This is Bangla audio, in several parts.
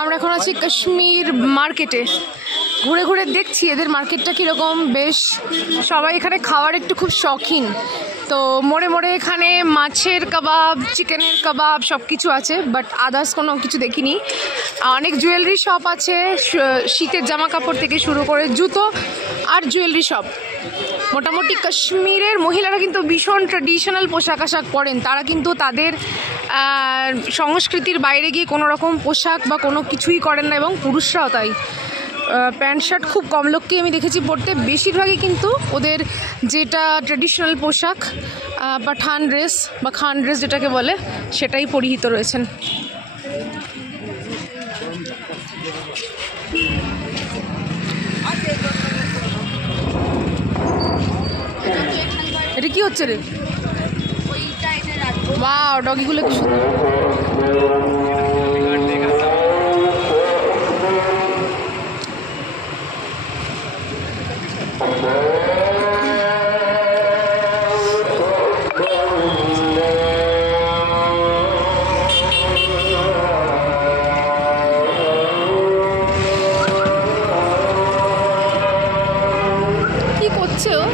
আমরা এখন আছি কাশ্মীর মার্কেটে, ঘুরে ঘুরে দেখছি এদের মার্কেটটা কীরকম। বেশ সবাই এখানে খাওয়ার একটু খুব শখিন, তো মোড়ে মোড়ে এখানে মাছের কাবাব, চিকেনের কাবাব সব কিছু আছে, বাট আদার্স কোনো কিছু দেখিনি। অনেক জুয়েলারি শপ আছে, শীতের জামা কাপড় থেকে শুরু করে জুতো আর জুয়েলারি শপ। মোটামুটি কাশ্মীরের মহিলারা কিন্তু ভীষণ ট্র্যাডিশনাল পোশাক আশাক পরেন, তারা কিন্তু তাদের সংস্কৃতির বাইরে গিয়ে কোনো রকম পোশাক বা কোনো কিছুই করেন না, এবং পুরুষরাও তাই। প্যান্ট শার্ট খুব কম লোককেই আমি দেখেছি পরতে, বেশিরভাগই কিন্তু ওদের যেটা ট্র্যাডিশনাল পোশাক পাঠান ড্রেস বা খান ড্রেস যেটাকে বলে সেটাই পরিহিত রয়েছেন। এটা কি হচ্ছে রে? ওয়াও, ডগিগুলো কি সুন্দর। কি করছে ও?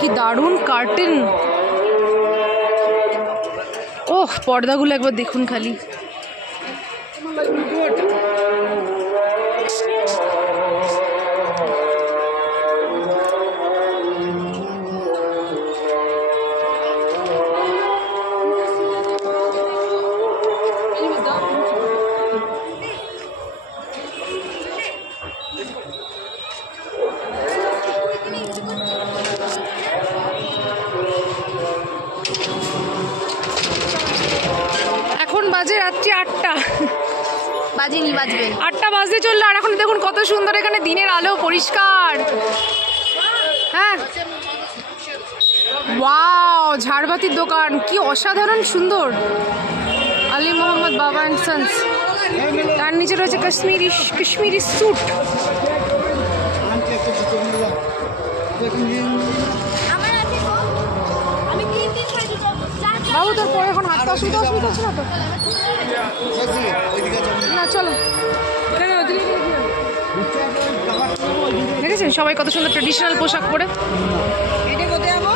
কি দারুণ কার্টেন! ওহ, পর্দাগুলো একবার দেখুন খালি। বাজে রাত্রি 8টা, বাজেনি, বাজবে 8টা বাজতে চললো। আর এখন দেখুন কত সুন্দর এখানে দিনের আলো, পরিষ্কার। হ্যাঁ, ওয়াও, ঝাড়বাতির দোকান কি অসাধারণ সুন্দর। আলী মোহাম্মদ বাবা অ্যান্ড সন্স, তার নিচে রয়েছে কাশ্মীরি স্যুট। বাবু তোর পরে এখন হাঁটতে অসুবিধা হচ্ছে না তো? না চলো, দেখেছেন সবাই কত সুন্দর ট্রেডিশনাল পোশাক পরে। দেখো দেখো